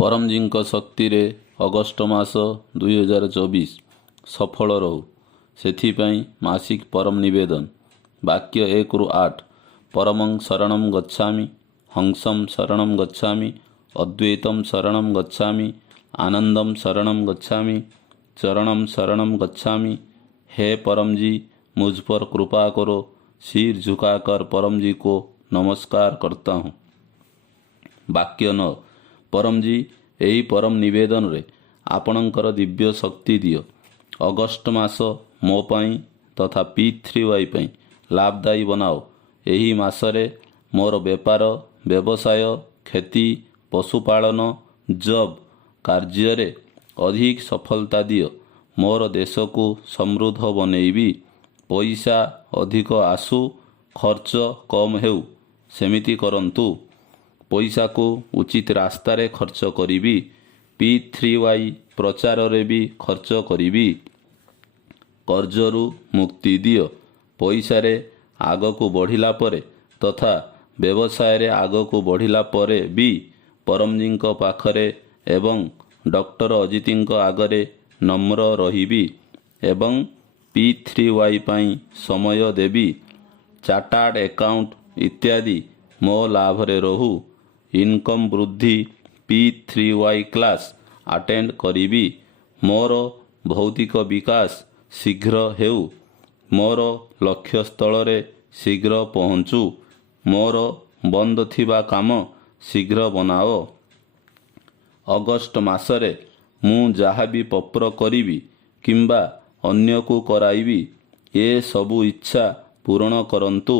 परमजीଙ୍କ ଶକ୍ତିରେ ଅଗଷ୍ଟ ମାସ 2024 ସଫଳ ରହୁ। ସେଥିପାଇଁ ମାସିକ ପରମ ନିବେଦନ। ବାକ୍ୟ 1ରୁ 8। ପରମଂ ଶରଣଂ ଗଚ୍ଛାମି, ହଂସଂ ଶରଣଂ ଗଚ୍ଛାମି, ଅଦ୍ୱୈତଂ ଶରଣଂ ଗଚ୍ଛାମି, आनंदम शरणम गच्छामि, चरणम शरणम गच्छामि। हे परम जी, मुझ पर कृपा करो। सिर झुकाकर परम जी को नमस्कार करता हूँ। वाक्य 9। परम जी, यही परम निवेदन रे आपणकर दिव्य शक्ति दियो। अगस्ट मास मो पाई तथा P3Y पाई लाभदायी बनाओ। यही मासरे मोर बेपार, व्यवसाय, खेती, पशुपालन, जॉब कार्य अधिक सफलता दियो। मोर देश को समृद्ध बनैबी। पैसा अधिक आसु, खर्च कम हेउ, सेमिति करंतु। पैसा को उचित रास्तारे खर्च करीबी। P3Y प्रचार रे भी खर्च करीबी। कर्जरू मुक्ति दियो। पैसा रे आग को बढ़िला परे तथा व्यवसाय रे आग को बढ़िला परे भी परमजी को पाखरे एवं डॉक्टर अजिती आगरे नम्र रहिबी एवं P3Y पाई समय देवी। चार्टार्ड अकाउंट इत्यादि मो लाभ रे रहू। इनकम वृद्धि P3Y क्लास अटेंड करीबी। मोर भौतिक विकास शीघ्र हेउ। मोर लक्ष्य स्थल रे शीघ्र पहुँचू। मोर बंद थिबा काम शीघ्र बनाओ। अगस्ट मासरे मु जहाँ भी पप्र करीबी किंबा अन्य को कराइबी, ये सबु इच्छा पूर्ण करंतु।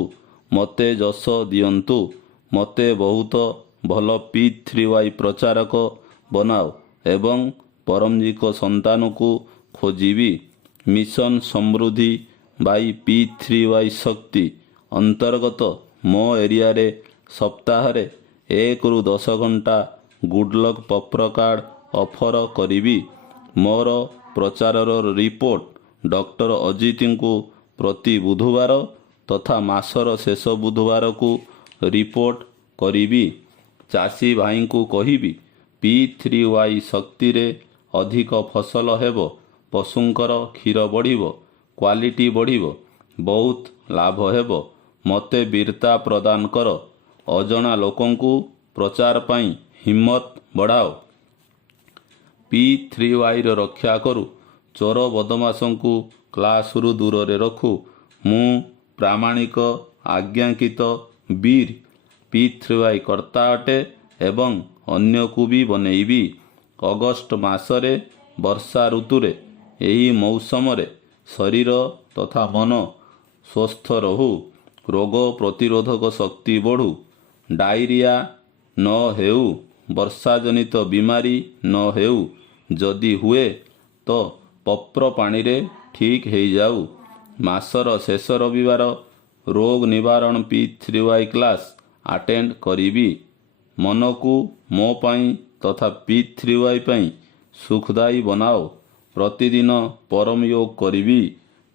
मते जस दियंतु। मते बहुत भल P3Y प्रचारक बनाओ एवं परमजी को संतान को खोजीबी। मिशन समृद्धि बाई P3Y शक्ति अंतर्गत मो एरिया रे सप्ताह रे 1 ରୁ 10 घंटा गुडलक पप्र कार्ड ऑफर करीबी। मोर प्रचारर रिपोर्ट डॉक्टर अजिती को प्रति बुधवार तथा मासर शेष बुधवार को रिपोर्ट करीबी। चाषी भाई को कहिबी P3Y शक्ति रे अधिक फसल हेब। पशुंकर क्षीर बढ़िब, क्वालिटी बढ़िब, बहुत लाभ हेब। मते वीरता प्रदान कर। अजणा लोकंकु प्रचार पाई हिम्मत बढ़ाओ। P3Y रे रक्षा करू। चोर बदमाशंकु क्लास रु दूर रे रखू। मु प्रामाणिक आज्ञांकित वीर P3Y कर्ता अटे एवं अन्य को भी बनैबी। अगस्ट मासरे वर्षा ऋतुरे यही मौसम रे शरीर तथा मन स्वस्थ रहू। रोग प्रतिरोधक शक्ति बढ़ू। डायरिया न हेउ। वर्षा जनित बीमारी न हेउ। जदि हुए तो पप्र पानी रे ठीक हो जाऊ। मासर शेष रविवार रोग निवारण P3Y क्लास अटेंड करीबी। मन को मो पाई तथा P3Y पाई सुखदायी बनाओ। प्रतिदिन परम योग करीबी।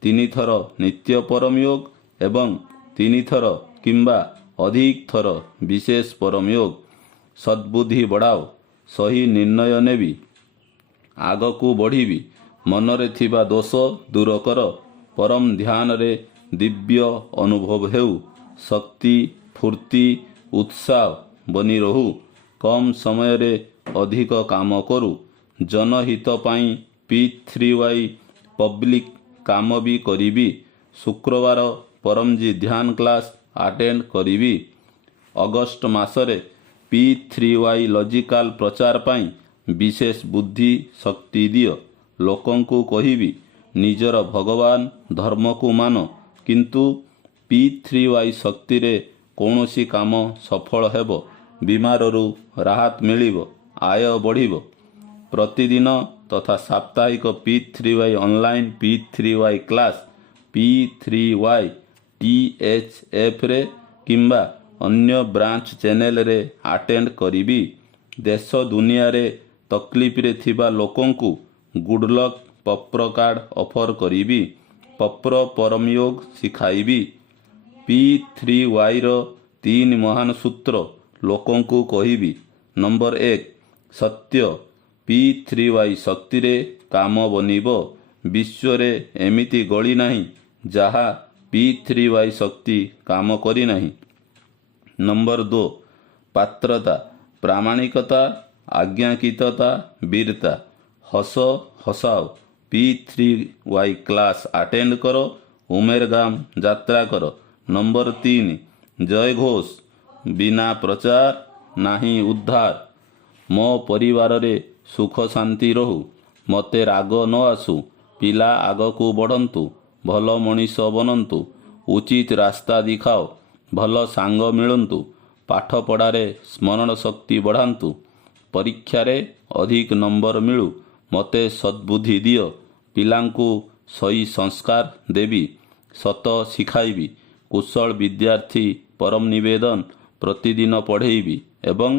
3 थर नित्य परम योग एवं 3 थर किंबा अधिक थर विशेष परम योग। सद्बुद्धि बढ़ाओ। सही निर्णय नेबी। आग को बढ़ीबी। मनरे थिबा दोष दूर कर। परम ध्यान रे दिव्य अनुभव हेउ। शक्ति, फूर्ति, उत्साह बनी रहू। कम समय रे अधिक काम करू। जनहित पाई P3Y पब्लिक काम भी करीबी। शुक्रवार परमजी ध्यान क्लास अटेंड करीबी। अगस्ट मासरे P3Y लॉजिकल प्रचार पाई विशेष बुद्धि शक्ति दियो। लोकंकु कहिबी निजर भगवान धर्म को मान, किंतु P3Y शक्ति रे कौनसी काम सफल हेब। बीमाररू राहत मिलिब, आय बढ़िब। प्रतिदिन तथा साप्ताहिक P3Y online P3Y class P3Y THF रे किंबा अन्य ब्रांच चैनल रे अटेंड करीबी। देश दुनिया रे तकलीफ रे थिबा लोकंकु गुडलक पप्र कार्ड ऑफर करीबी। पप्र परम योग सिखाइबी। P3Y रो 3 महान सूत्र लोकंकु कहिबी। नंबर 1, ସତ୍ୟ P3Y ଶକ୍ତିରେ କାମ ବନିବ। ବିଶ୍ୱରେ ଏମିତି ଗଳି ନାହିଁ ଯାହା P3Y ଶକ୍ତି କାମ କରିନାହିଁ। ନମ୍ବର 2 ପାତ୍ରତା ପ୍ରାମାଣିକତା ଆଜ୍ଞାକିତତା ବୀରତା। ହସ ହସାଅ P3Y କ୍ଲାସ୍ ଆଟେଣ୍ଡ କର। ଉମେରଗାମ ଯାତ୍ରା କର। ନମ୍ବର 3 ଜୟ ଘୋଷ ବିନା ପ୍ରଚାର ନାହିଁ ଉଦ୍ଧାର। ମୋ ପରିବାରରେ ସୁଖ ଶାନ୍ତି ରହୁ। ମୋତେ ରାଗ ନ ଆସୁ। ପିଲା ଆଗକୁ ବଢ଼ନ୍ତୁ। ଭଲ ମଣିଷ ବନନ୍ତୁ। ଉଚିତ ରାସ୍ତା ଦେଖାଅ। ଭଲ ସାଙ୍ଗ ମିଳନ୍ତୁ। ପାଠପଢ଼ାରେ ସ୍ମରଣ ଶକ୍ତି ବଢ଼ାନ୍ତୁ। ପରୀକ୍ଷାରେ ଅଧିକ ନମ୍ବର ମିଳୁ। ମୋତେ ସଦ୍ବୁଦ୍ଧି ଦିଅ। ପିଲାଙ୍କୁ ସହି ସଂସ୍କାର ଦେବି। ସତ ଶିଖାଇବି। କୁଶଳ ବିଦ୍ୟାର୍ଥୀ ପରମ ନିବେଦନ ପ୍ରତିଦିନ ପଢ଼େଇବି ଏବଂ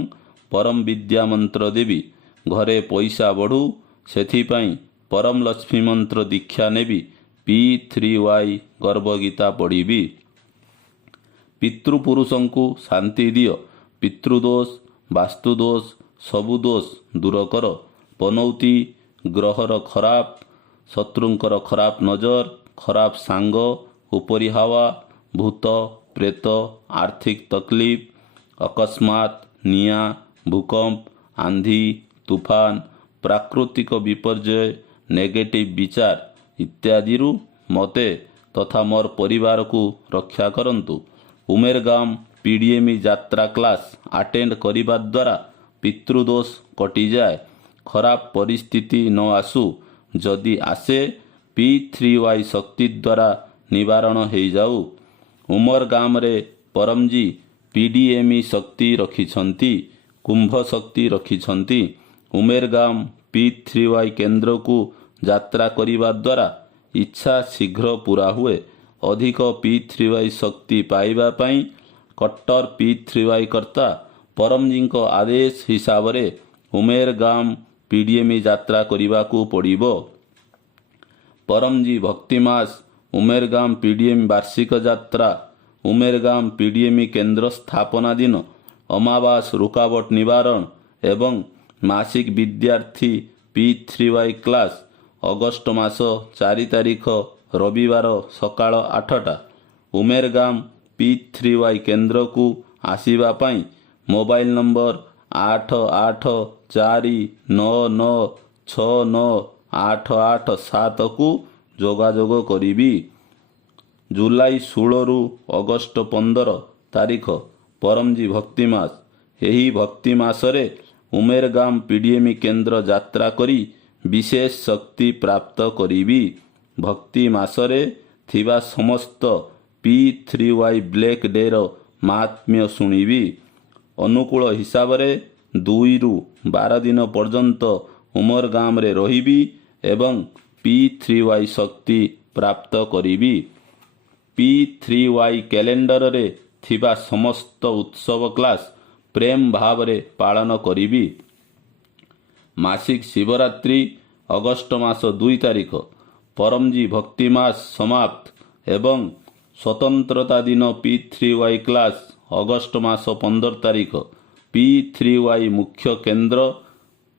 ପରମ ବିଦ୍ୟା ମନ୍ତ୍ର ଦେବି। ଘରେ ପଇସା ବଢ଼ୁ ସେଥିପାଇଁ ପରମ ଲକ୍ଷ୍ମୀ ମନ୍ତ୍ର ଦୀକ୍ଷା ନେବି। P3Y ଗର୍ବ ଗୀତା ପଢ଼ିବି। ପିତୃପୁରୁଷଙ୍କୁ ଶାନ୍ତି ଦିଅ। ପିତୃଦୋଷ ବାସ୍ତୁଦୋଷ ସବୁ ଦୋଷ ଦୂର କର। ପନୌତି ଗ୍ରହର ଖରାପ ଶତ୍ରୁଙ୍କର ଖରାପ ନଜର ଖରାପ ସାଙ୍ଗ ଉପରି ହାୱା ଭୂତ ପ୍ରେତ ଆର୍ଥିକ ତକଲିଫ ଅକସ୍ମାତ ନିଆଁ ଭୂକମ୍ପ ଆନ୍ଧି ତୁଫାନ ପ୍ରାକୃତିକ ବିପର୍ଯ୍ୟୟ ନେଗେଟିଭ ବିଚାର ଇତ୍ୟାଦିରୁ ମୋତେ ତଥା ମୋର ପରିବାରକୁ ରକ୍ଷା କରନ୍ତୁ। ଉମେରଗାମ PDME ଯାତ୍ରା କ୍ଲାସ୍ ଆଟେଣ୍ଡ କରିବା ଦ୍ୱାରା ପିତୃଦୋଷ କଟିଯାଏ। ଖରାପ ପରିସ୍ଥିତି ନ ଆସୁ। ଯଦି ଆସେ P3Y ଶକ୍ତି ଦ୍ୱାରା ନିବାରଣ ହେଇଯାଉ। ଉମରଗାମରେ ପରମଜୀ PDME ଶକ୍ତି ରଖିଛନ୍ତି। କୁମ୍ଭ ଶକ୍ତି ରଖିଛନ୍ତି। ଉମେରଗାମ P3Y କେନ୍ଦ୍ରକୁ ଯାତ୍ରା କରିବା ଦ୍ୱାରା ଇଚ୍ଛା ଶୀଘ୍ର ପୂରା ହୁଏ। ଅଧିକ P3Y ଶକ୍ତି ପାଇବା ପାଇଁ କଟ୍ଟର P3Y କର୍ତ୍ତା ପରମଜୀଙ୍କ ଆଦେଶ ହିସାବରେ ଉମେରଗାମ PDME ଯାତ୍ରା କରିବାକୁ ପଡ଼ିବ। ପରମଜୀ ଭକ୍ତିମାସ ଉମେରଗାମ PDME ବାର୍ଷିକ ଯାତ୍ରା ଉମେରଗାମ PDME କେନ୍ଦ୍ର ସ୍ଥାପନା ଦିନ ଅମାବାସ ରୁକାବଟ ନିବାରଣ ଏବଂ ମାସିକ ବିଦ୍ୟାର୍ଥୀ P3Y କ୍ଲାସ୍ ଅଗଷ୍ଟ ମାସ 4 ତାରିଖ ରବିବାର ସକାଳ 8ଟା। ଉମେରଗାମ P3Y କେନ୍ଦ୍ରକୁ ଆସିବା ପାଇଁ ମୋବାଇଲ ନମ୍ବର 8849969887କୁ ଯୋଗାଯୋଗ କରିବି। ଜୁଲାଇ 16ରୁ ଅଗଷ୍ଟ 15 ତାରିଖ ପରମଜୀ ଭକ୍ତିମାସ। ଏହି ଭକ୍ତି ମାସରେ ଉମେରଗାମ PDME କେନ୍ଦ୍ର ଯାତ୍ରା କରି ବିଶେଷ ଶକ୍ତି ପ୍ରାପ୍ତ କରିବି। ଭକ୍ତି ମାସରେ ଥିବା ସମସ୍ତ P3Y ବ୍ଲେକ୍ ଡେର ମାହାତ୍ମ୍ୟ ଶୁଣିବି। ଅନୁକୂଳ ହିସାବରେ 2ରୁ 12 ଦିନ ପର୍ଯ୍ୟନ୍ତ ଉମରଗାମରେ ରହିବି ଏବଂ P3Y ଶକ୍ତି ପ୍ରାପ୍ତ କରିବି। P3Y କ୍ୟାଲେଣ୍ଡରରେ ଥିବା ସମସ୍ତ ଉତ୍ସବ କ୍ଲାସ୍ ପ୍ରେମ ଭାବରେ ପାଳନ କରିବି। ମାସିକ ଶିବରାତ୍ରି ଅଗଷ୍ଟ ମାସ 2 ତାରିଖ ପରମଜୀ ଭକ୍ତି ମାସ ସମାପ୍ତ ଏବଂ ସ୍ୱତନ୍ତ୍ରତା ଦିନ P3Y କ୍ଲାସ୍ ଅଗଷ୍ଟ ମାସ 15 ତାରିଖ। P3Y ମୁଖ୍ୟ କେନ୍ଦ୍ର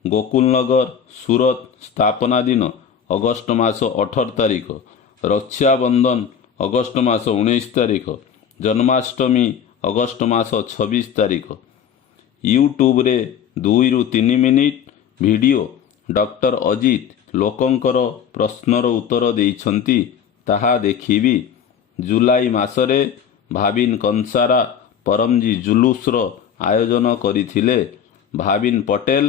ଗୋକୁଲନଗର ସୁରତ ସ୍ଥାପନା ଦିନ ଅଗଷ୍ଟ ମାସ 18 ତାରିଖ। ରକ୍ଷାବନ୍ଧନ ଅଗଷ୍ଟ ମାସ 19 ତାରିଖ। ଜନ୍ମାଷ୍ଟମୀ ଅଗଷ୍ଟ ମାସ 26 ତାରିଖ। ୟୁଟ୍ୟୁବରେ 2ରୁ 3 ମିନିଟ୍ ଭିଡ଼ିଓ ଡକ୍ଟର ଅଜିତ ଲୋକଙ୍କର ପ୍ରଶ୍ନର ଉତ୍ତର ଦେଇଛନ୍ତି ତାହା ଦେଖିବି। ଜୁଲାଇ ମାସରେ ଭାବିନ କଂସାରା ପରମଜୀ ଜୁଲୁସର ଆୟୋଜନ କରିଥିଲେ। ଭାବିନ ପଟେଲ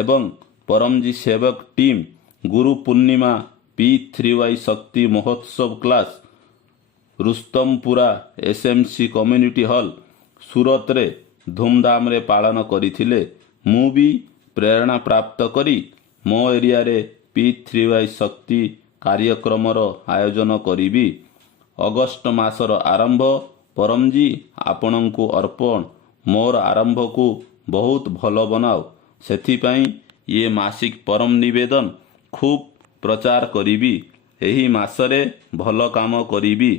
ଏବଂ ପରମଜୀ ସେବକ ଟିମ୍ ଗୁରୁ ପୂର୍ଣ୍ଣିମା P3Y ଶକ୍ତି ମହୋତ୍ସବ କ୍ଲାସ୍ ରୁସ୍ତମପୁରା SMC କମ୍ୟୁନିଟି ହଲ୍ ସୁରତରେ ଧୁମଧାମରେ ପାଳନ କରିଥିଲେ। ମୁଁ ବି ପ୍ରେରଣା ପ୍ରାପ୍ତ କରି ମୋ ଏରିଆରେ P3Y ଶକ୍ତି କାର୍ଯ୍ୟକ୍ରମର ଆୟୋଜନ କରିବି। ଅଗଷ୍ଟ ମାସର ଆରମ୍ଭ ପରମଜୀ ଆପଣଙ୍କୁ ଅର୍ପଣ। ମୋର ଆରମ୍ଭକୁ ବହୁତ ଭଲ ବନାଅ। ସେଥିପାଇଁ ଇଏ ମାସିକ ପରମ ନିବେଦନ ଖୁବ୍ ପ୍ରଚାର କରିବି। ଏହି ମାସରେ ଭଲ କାମ କରିବି।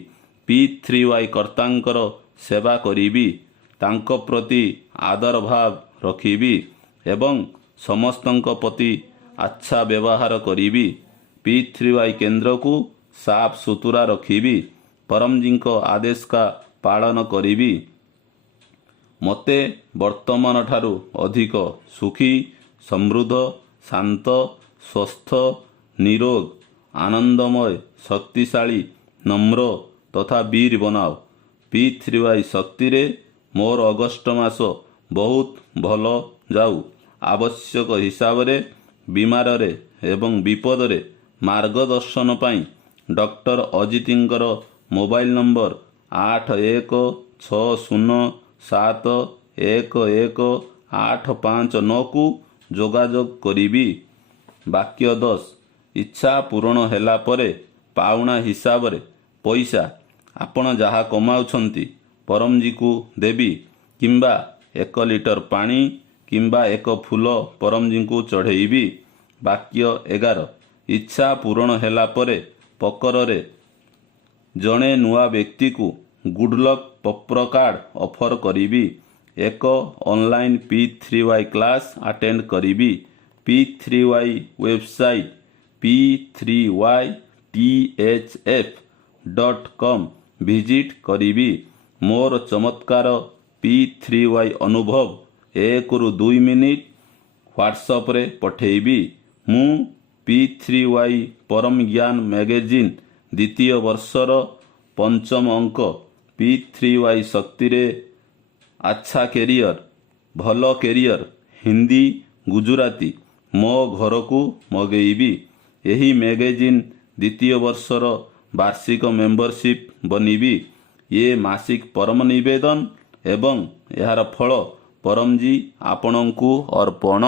P3Y କର୍ତ୍ତାଙ୍କର ସେବା କରିବି। ତାଙ୍କ ପ୍ରତି ଆଦର ଭାବ ରଖିବି ଏବଂ ସମସ୍ତଙ୍କ ପ୍ରତି ଆଚ୍ଛା ବ୍ୟବହାର କରିବି। P3Y କେନ୍ଦ୍ରକୁ ସାଫ ସୁତୁରା ରଖିବି। ପରମଜୀଙ୍କ ଆଦେଶକା ପାଳନ କରିବି। ମୋତେ ବର୍ତ୍ତମାନ ଠାରୁ ଅଧିକ ସୁଖୀ, ସମୃଦ୍ଧ, ଶାନ୍ତ, ସ୍ୱସ୍ଥ, ନିରୋଗ, ଆନନ୍ଦମୟ, ଶକ୍ତିଶାଳୀ, ନମ୍ର ତଥା ବୀର ବନାଅ। P3Y ଶକ୍ତିରେ ମୋର ଅଗଷ୍ଟ ମାସ ବହୁତ ଭଲ ଯାଉ। ଆବଶ୍ୟକ ହିସାବରେ, ବିମାରରେ ଏବଂ ବିପଦରେ ମାର୍ଗଦର୍ଶନ ପାଇଁ ଡକ୍ଟର ଅଜିତଙ୍କର ମୋବାଇଲ ନମ୍ବର 8160711859କୁ ଯୋଗାଯୋଗ କରିବି। ବାକ୍ୟ 10 ଇଚ୍ଛା ପୂରଣ ହେଲା ପରେ ପାଉଣା ହିସାବରେ ପଇସା ଆପଣ ଯାହା କମାଉଛନ୍ତି ପରମଜୀକୁ ଦେବି କିମ୍ବା 1 ଲିଟର ପାଣି କିମ୍ବା 1 ଫୁଲ ପରମଜୀଙ୍କୁ ଚଢ଼େଇବି। ବାକ୍ୟ 11 ଇଚ୍ଛା ପୂରଣ ହେଲା ପରେ ପକରରେ ଜଣେ ନୂଆ ବ୍ୟକ୍ତିକୁ ଗୁଡଲକ୍ ପତ୍ର କାର୍ଡ଼ ଅଫର କରିବି। 1 ଅନଲାଇନ୍ P3Y କ୍ଲାସ୍ ଆଟେଣ୍ଡ କରିବି। P3Y ୱେବସାଇଟ୍ p3ythf.com ଭିଜିଟ୍ କରିବି। ମୋର ଚମତ୍କାର P3Y ଅନୁଭବ 1ରୁ 2 ମିନିଟ୍ ହ୍ୱାଟ୍ସଆପରେ ପଠେଇବି। ମୁଁ P3Y ପରମ ଜ୍ଞାନ ମ୍ୟାଗାଜିନ୍ ଦ୍ୱିତୀୟ ବର୍ଷର 5ମ ଅଙ୍କ P3Y ଶକ୍ତିରେ ଆଚ୍ଛା କ୍ୟାରିୟର, ଭଲ କ୍ୟାରିୟର ହିନ୍ଦୀ, ଗୁଜୁରାତି ମୋ ଘରକୁ ମଗେଇବି। ଏହି ମ୍ୟାଗାଜିନ୍ ଦ୍ୱିତୀୟ ବର୍ଷର ବାର୍ଷିକ ମେମ୍ବରସିପ୍ ବନିବି। ଏ ମାସିକ ପରମ ନିବେଦନ ଏବଂ ଏହାର ଫଳ ପରମଜୀ ଆପଣଙ୍କୁ ଅର୍ପଣ।